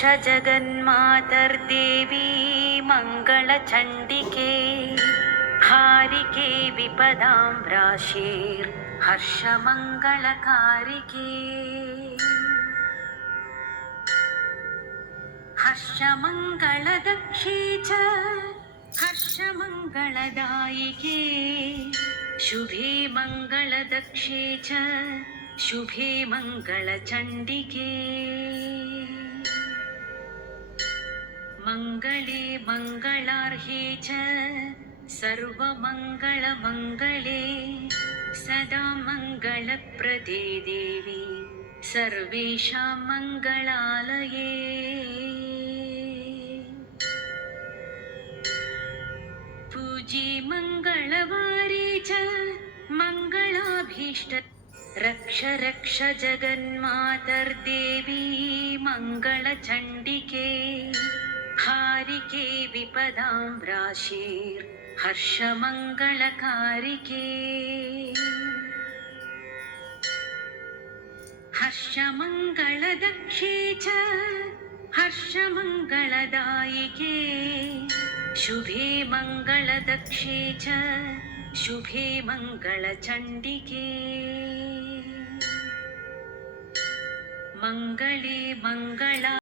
जगन्मातर्देवी मङ्गलचण्डिके हारिके विपदां राशेर्हर्षमङ्गलकारिके हर्षमङ्गलदक्षे च हर्षमङ्गलदायिके शुभे मङ्गलदक्षे च शुभे मङ्गलचण्डिके मङ्गले मङ्गलार्हे च सर्वमङ्गलमङ्गले सदा मङ्गलप्रदे देवी सर्वेषां मङ्गलालये पूजे मङ्गलवारे च मङ्गलाभीष्ट रक्ष रक्ष जगन्मातर्देवी मङ्गलचण्डिके हारिके विपदां राशेर्हर्षमङ्गलकारिके हर्षमङ्गलदक्षे च हर्षमङ्गलदायिके शुभे मङ्गलदक्षे च शुभे मङ्गलचण्डिके मङ्गले मङ्गला